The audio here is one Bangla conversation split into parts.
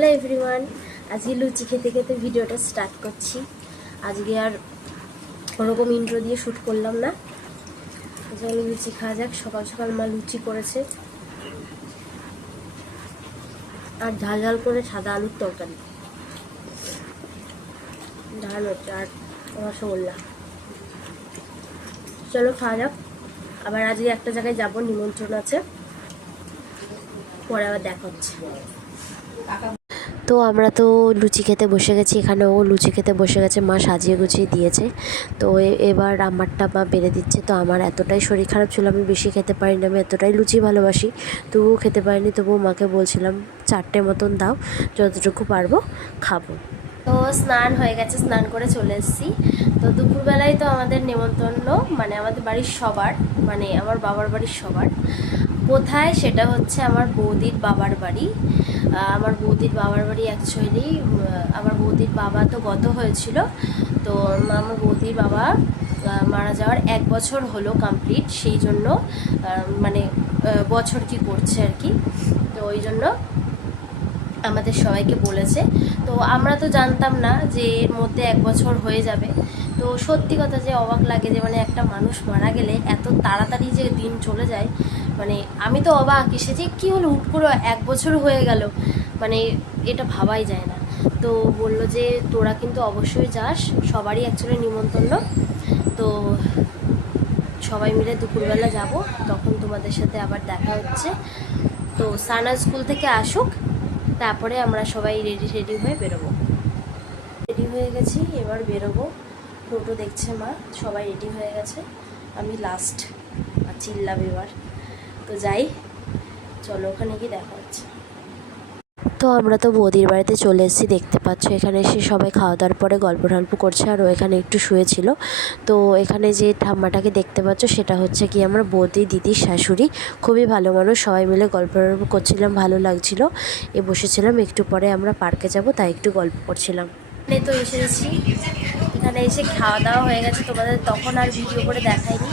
হ্যালো এভরিওয়ান, আজকে লুচি খেতে খেতে ভিডিওটা স্টার্ট করছি। আজকে আর ওরকম ইন্ট্রো দিয়ে শ্যুট করলাম না। চলো লুচি খাওয়া যাক। সকাল সকাল মা লুচি করেছে আর ঝাল ঝাল করে সাদা আলুর তরকারি, ঝাল হচ্ছে আর রসগোল্লা। চলো খাওয়া যাক। আবার আজকে একটা জায়গায় যাব, নিমন্ত্রণ আছে, পরে আবার দেখা হচ্ছে। তো আমরা তো লুচি খেতে বসে গেছি, এখানেও লুচি খেতে বসে গেছে। মা সাজিয়ে গুছিয়ে দিয়েছে। তো এবার আমারটা মা বেড়ে দিচ্ছে। তো আমার এতটাই শরীর খারাপ ছিল, আমি বেশি খেতে পারিনি, আমি এতটাই লুচি ভালোবাসি, তবুও খেতে পারিনি। তবুও মাকে বলছিলাম 4টে মতন দাও, যতটুকু পারবো খাবো। তো স্নান হয়ে গেছে, স্নান করে চলে এসেছি। তো দুপুরবেলায় তো আমাদের নেমন্তন্ন, মানে আমাদের বাড়ির সবার, মানে আমার বাবার বাড়ির সবার। কোথায় সেটা হচ্ছে আমার বৌদির বাবার বাড়ি। আমার বৌদির বাবার বাড়ি অ্যাকচুয়ালি আমার বৌদির বাবা তো গত হয়েছিল। তো আমার বৌদির বাবা মারা যাওয়ার 1 বছর হলো কমপ্লিট, সেই জন্য মানে বছর কি করছে আর কি। তো ওই জন্য আমাদের সবাইকে বলেছে। তো আমরা তো জানতাম না যে এর মধ্যে 1 বছর হয়ে যাবে। তো সত্যি কথা যে অবাক লাগে যে মানে একটা মানুষ মারা গেলে এত তাড়াতাড়ি যে দিন চলে যায়, মানে আমি তো অবাক এসেছি, কী হলো হুট করে 1 বছর হয়ে গেল, মানে এটা ভাবাই যায় না। তো বললো যে তোরা কিন্তু অবশ্যই যাস, সবারই অ্যাকচুয়ালি নিমন্ত্রণ। তো সবাই মিলে দুপুরবেলা যাব, তখন তোমাদের সাথে আবার দেখা হচ্ছে। তো সানা স্কুল থেকে আসুক, তারপরে আমরা সবাই রেডি হয়ে বেরোবো। রেডি হয়ে গেছি, এবার বেরোবো। টোটো দেখছে মা, সবাই রেডি হয়ে গেছে, আমি লাস্ট আর চিল্লাম এবার। তো যাই, চলো ওখানে গিয়ে দেখা হচ্ছে। তো আমরা তো বৌদির বাড়িতে চলে এসেছি, দেখতে পাচ্ছ। এখানে এসে সবাই খাওয়া দাওয়ার পরে গল্প টল্প করছে, আর ও এখানে একটু শুয়েছিল। তো এখানে যে ঠাম্মাটাকে দেখতে পাচ্ছ, সেটা হচ্ছে কি আমার বৌদি দিদির শাশুড়ি। খুবই ভালো মানুষ, সবাই মিলে গল্প টল্প করছিলাম, ভালো লাগছিল। বসেছিলাম, একটু পরে আমরা পার্কে যাব, তাই একটু গল্প করছিলাম। এখানে তো এসেছি, এখানে এসে খাওয়া দাওয়া হয়ে গেছে, তোমাদের তখন আর ভিডিও করে দেখাইনি।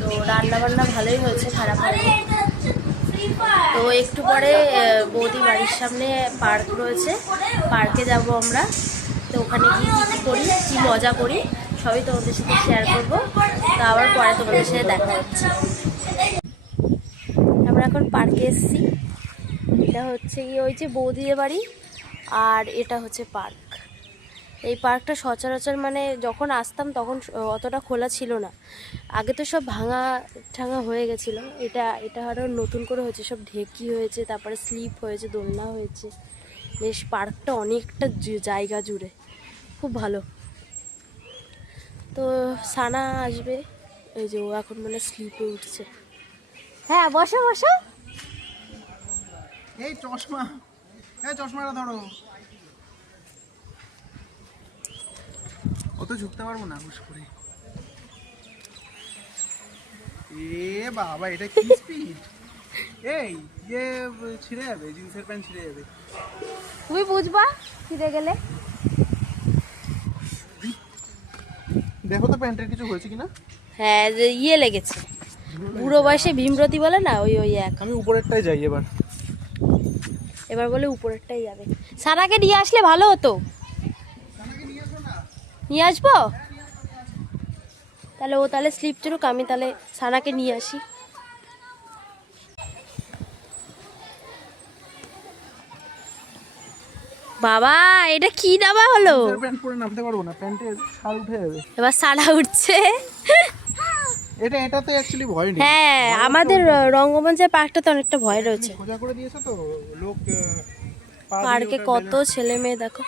তো রান্নাবান্না ভালোই হয়েছে, খারাপ হয়নি। তো একটু পরে বৌদি বাড়ির সামনে পার্ক রয়েছে, পার্কে যাব আমরা। তো ওখানে গিয়ে কী করি, কী মজা করি, সবই তোমাদের সাথে শেয়ার করবো। তো আবার পরে তোমাদের সাথে দেখা হচ্ছে। আমরা এখন পার্কে এসেছি। এটা হচ্ছে ওই যে বৌদির বাড়ি, আর এটা হচ্ছে পার্ক। এই পার্কটা সচরাচর মানে যখন আসতাম তখন অতটা খোলা ছিল না, আগে তো সব ভাঙা ঠাঙা হয়ে গেছিলো। এটা আরও নতুন করে হয়েছে, সব ঢেকি হয়েছে, তারপরে স্লিপ হয়েছে, দোলনা হয়েছে। বেশ পার্কটা অনেকটা জায়গা জুড়ে, খুব ভালো। তো সানা আসবে, এই যে ও এখন মানে স্লিপে উঠছে। হ্যাঁ বসো বসো। এই চশমাটা ধরো। অত ঝুঁকতে পারবো না হুশ করে। এ বাবা, এটা কি স্পিড! এই যে ছিঁড়ে যাবে, জিন্সের প্যান্ট ছিঁড়ে যাবে। তুমি বুঝবা ছিঁড়ে গেলে। দেখো তো প্যান্টের কিছু হয়েছে কিনা। হ্যাঁ লেগেছে, বুড়ো বয়সে ভীমরতি বলে না, ওই এক। আমি উপরেরটাই যাই এবার। এবার বলে উপরেরটাই যাবে। সানাকে নিয়ে আসলে ভালো হতো। নিয়ে আসবো তাহলে, ও তাহলে স্লিপ চড়ুক, আমি তাহলে সানাকে নিয়ে আসি। বাবা এটা কি নামা হলো? প্যান্ট পরে নামতে পারবো না, প্যান্টের শাল উঠে যাবে। এবার সানা উঠছে। এটা তো অ্যাকচুয়ালি ভয় নেই। হ্যাঁ, আমাদের রঙ্গমঞ্চের পার্কটাতে অনেকটা ভয় রয়েছে। খোঁজা করে দিয়েছে তো লোক। পার্কে কত ছেলে মেয়ে দেখো,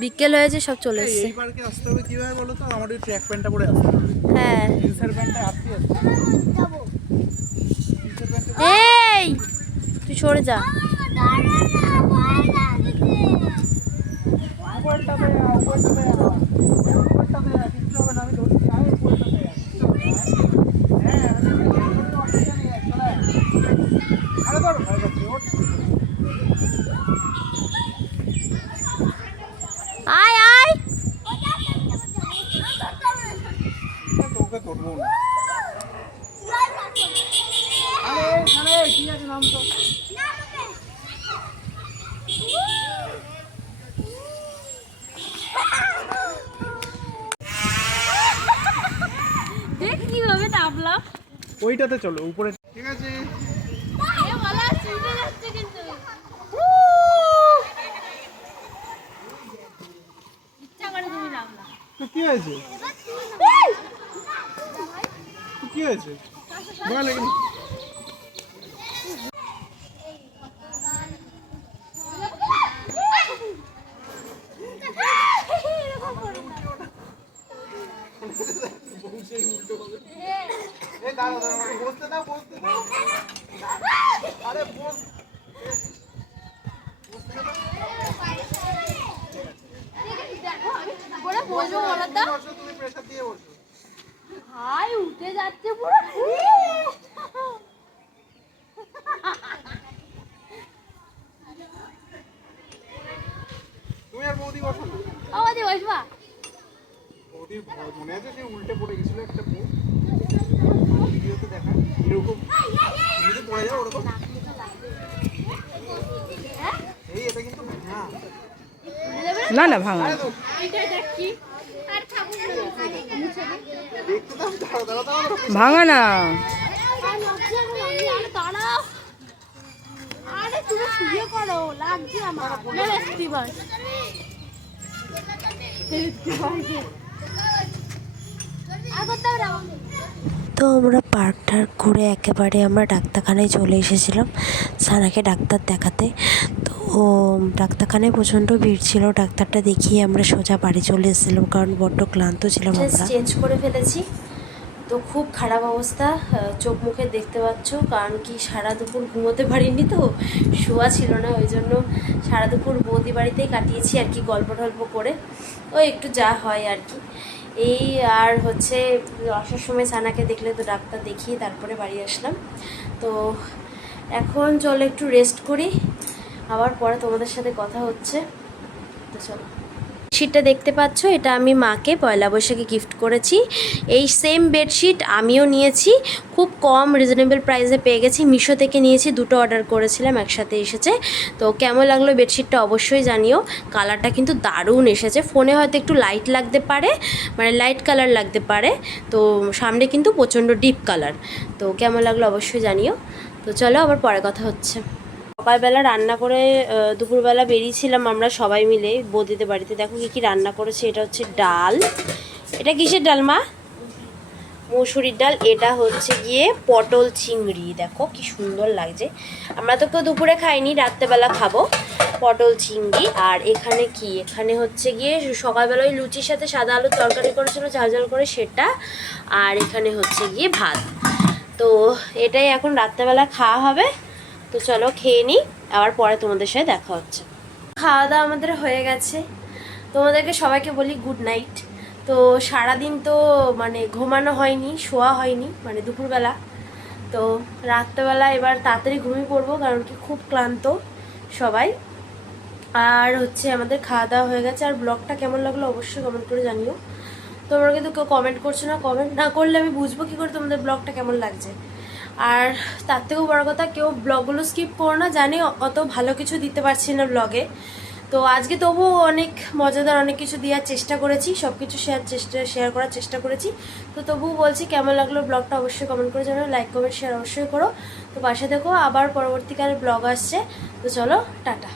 বিকেল হয়েছে, সব চলে এসছে। এই পার্কে আসতে হবে কিভাবে বলো তো? আমাদের ট্র্যাক প্যান্টটা পরে আসতে হবে। হ্যাঁ জিন্সের প্যান্টটা আটকে আছে। এই তুই সরে যা। আয় আয়। তোকে ধরবো না। ঠিক আছে, নাম তো। ওইটাতে চলো উপরে, ঠিক আছে? তো কি হয়েছে, কি হয়েছে বল এখানে। বসতে দাও, বসতে দাও। আরে বস, তুমি প্রেসার দিয়ে বসো। হাই উঠে যাচ্ছে পুরো। তুমি আর বৌদি বসো না। আমাদের বসবা বৌদির মনে আছে সে উল্টে পড়ে গেছিল একটা বউ, ভিডিওতে দেখা এরকম যদি পড়ে যাও ওরকম। এই এটা কিন্তু না না ভাঙা দেখতে দাও, দাঁড়াও দাঁড়াও দাঁড়াও। ভাঙা না। দাঁড়াও, আরে তুমি শুয়ে পড়ো, লাগছে আমার। আর করতে হবে না। তো আমরা পার্ক টার্ক ঘুরে একেবারে আমরা ডাক্তারখানায় চলে এসেছিলাম সানাকে ডাক্তার দেখাতে। তো ডাক্তারখানায় প্রচণ্ড ভিড় ছিল, ডাক্তারটা দেখিয়ে আমরা সোজা বাড়ি চলে এসেছিলাম কারণ বড্ড ক্লান্ত ছিলাম। আমরা চেঞ্জ করে ফেলেছি, তো খুব খারাপ অবস্থা, চোখ মুখে দেখতে পাচ্ছ, কারণ কি সারা দুপুর ঘুমোতে পারিনি, তো শোয়া ছিল না, ওই জন্য সারা দুপুর বৌদি বাড়িতেই কাটিয়েছি আর কি, গল্প টল্প করে, ওই একটু যা হয় আর কি এই। আর হচ্ছে আসার সময় সানাকে দেখলে তো ডাক্তার দেখিয়ে তারপরে বাড়ি আসলাম। তো এখন চলো একটু রেস্ট করি, আবার পরে তোমাদের সাথে কথা হচ্ছে। তো চলো, বেডশিটটা দেখতে পাচ্ছ, এটা আমি মাকে পয়লা বৈশাখে গিফট করেছি। এই সেম বেডশিট আমিও নিয়েছি, খুব কম রিজনেবল প্রাইসে পেয়ে গেছি, মিশো থেকে নিয়েছি, দুটো অর্ডার করেছিলাম, একসাথে এসেছে। তো কেমন লাগলো বেডশিটটা অবশ্যই জানিও, কালারটা কিন্তু দারুণ এসেছে। ফোনে হয়তো একটু লাইট লাগতে পারে, মানে লাইট কালার লাগতে পারে, তো সামনে কিন্তু প্রচণ্ড ডিপ কালার। তো কেমন লাগলো অবশ্যই জানিও। তো চলো আবার পরে কথা হচ্ছে। সকালবেলা রান্না করে দুপুরবেলা বেরিয়েছিলাম আমরা সবাই মিলে বৌদিদের বাড়িতে। দেখো কী কী রান্না করেছে, এটা হচ্ছে ডাল, এটা কিসের ডাল মা? মসুরির ডাল। এটা হচ্ছে গিয়ে পটল চিংড়ি, দেখো কি সুন্দর লাগছে। আমরা তো কেউ দুপুরে খাইনি, রাত্রেবেলা খাবো পটল চিংড়ি। আর এখানে কি, এখানে হচ্ছে গিয়ে সকালবেলা ওই লুচির সাথে সাদা আলুর তরকারি করেছিল ঝাল ঝাল করে, সেটা। আর এখানে হচ্ছে গিয়ে ভাত। তো এটাই এখন রাত্রেবেলা খাওয়া হবে। তো চলো খেয়ে নিই, আবার পরে তোমাদের সাথে দেখা হচ্ছে। খাওয়া দাওয়া আমাদের হয়ে গেছে, তোমাদেরকে সবাইকে বলি গুড নাইট। তো সারাদিন তো মানে ঘুমানো হয়নি, শোয়া হয়নি, মানে দুপুরবেলা। তো রাত্রেবেলা এবার তাড়াতাড়ি ঘুমিয়ে পড়বো, কারণ কি খুব ক্লান্ত সবাই। আর হচ্ছে আমাদের খাওয়া দাওয়া হয়ে গেছে। আর ব্লগটা কেমন লাগলো অবশ্যই কমেন্ট করে জানিও। তোমরা কিন্তু কেউ কমেন্ট করছো না, কমেন্ট না করলে আমি বুঝবো কী করে তোমাদের ব্লগটা কেমন লাগছে। আর তার থেকেও বড় কথা, কেউ ব্লগগুলো স্কিপ করো না, জানি অত ভালো কিছু দিতে পারছি না ব্লগে। তো আজকে তবুও অনেক মজাদার অনেক কিছু দেওয়ার চেষ্টা করেছি, সব কিছু শেয়ার করার চেষ্টা করেছি। তো তবুও বলছি কেমন লাগলো ব্লগটা অবশ্যই কমেন্ট করে জানাও, লাইক কমেন্ট শেয়ার অবশ্যই করো। তো পাশে দেখো, আবার পরবর্তীকালে ব্লগ আসছে। তো চলো টাটা।